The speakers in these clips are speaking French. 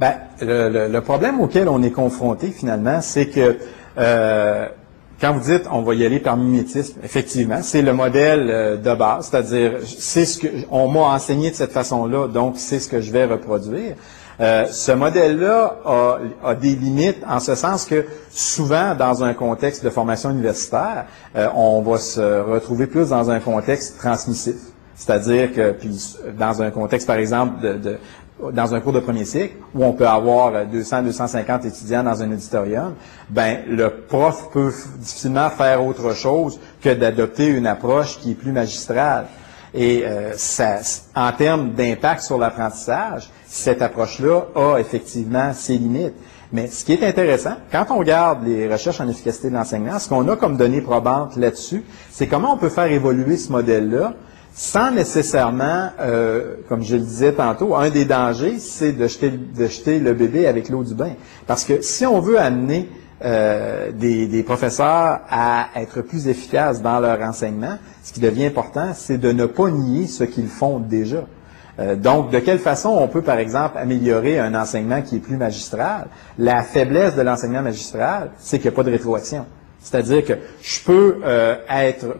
Ben, le problème auquel on est confronté finalement, c'est que quand vous dites on va y aller par mimétisme, effectivement, c'est le modèle de base, c'est-à-dire c'est ce que on m'a enseigné de cette façon-là, donc c'est ce que je vais reproduire. Ce modèle-là a des limites en ce sens que souvent, dans un contexte de formation universitaire, on va se retrouver plus dans un contexte transmissif. C'est-à-dire que, puis dans un contexte, par exemple, dans un cours de premier cycle, où on peut avoir 200-250 étudiants dans un auditorium, ben le prof peut difficilement faire autre chose que d'adopter une approche qui est plus magistrale. Et en termes d'impact sur l'apprentissage, cette approche-là a effectivement ses limites. Mais ce qui est intéressant, quand on regarde les recherches en efficacité de l'enseignement, ce qu'on a comme données probantes là-dessus, c'est comment on peut faire évoluer ce modèle-là sans nécessairement, comme je le disais tantôt, un des dangers, c'est de jeter le bébé avec l'eau du bain. Parce que si on veut amener des professeurs à être plus efficaces dans leur enseignement, ce qui devient important, c'est de ne pas nier ce qu'ils font déjà. Donc, de quelle façon on peut, par exemple, améliorer un enseignement qui est plus magistral? La faiblesse de l'enseignement magistral, c'est qu'il n'y a pas de rétroaction. C'est-à-dire que je peux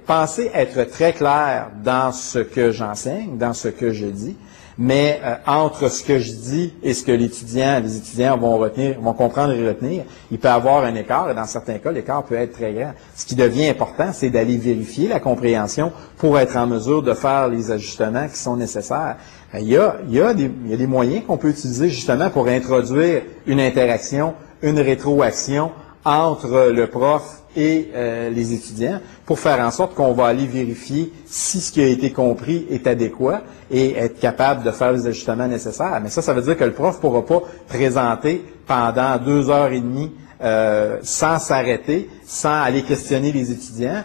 penser être très clair dans ce que j'enseigne, dans ce que je dis, mais entre ce que je dis et ce que les étudiants vont comprendre et retenir, il peut y avoir un écart, et dans certains cas, l'écart peut être très grand. Ce qui devient important, c'est d'aller vérifier la compréhension pour être en mesure de faire les ajustements qui sont nécessaires. Il y a des moyens qu'on peut utiliser justement pour introduire une interaction, une rétroaction entre le prof et les étudiants pour faire en sorte qu'on va aller vérifier si ce qui a été compris est adéquat et être capable de faire les ajustements nécessaires. Mais ça veut dire que le prof ne pourra pas présenter pendant 2h30 sans s'arrêter, sans aller questionner les étudiants,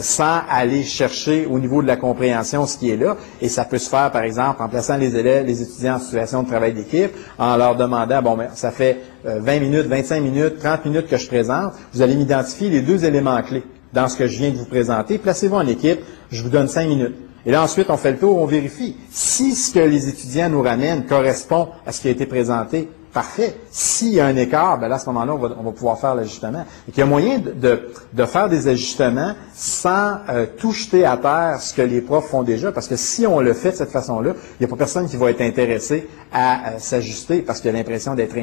sans aller chercher au niveau de la compréhension ce qui est là. Et ça peut se faire, par exemple, en plaçant les étudiants en situation de travail d'équipe, en leur demandant, bon, ben, ça fait 20 minutes, 25 minutes, 30 minutes que je présente, vous allez m'identifier les 2 éléments clés dans ce que je viens de vous présenter. Placez-vous en équipe, je vous donne 5 minutes. Et là, ensuite, on fait le tour, on vérifie. Si ce que les étudiants nous ramènent correspond à ce qui a été présenté, parfait. S'il y a un écart, ben là, à ce moment-là, on va pouvoir faire l'ajustement. Et qu'il y a moyen de faire des ajustements sans tout jeter à terre ce que les profs font déjà, parce que si on le fait de cette façon-là, il n'y a pas personne qui va être intéressé à s'ajuster parce qu'il a l'impression d'être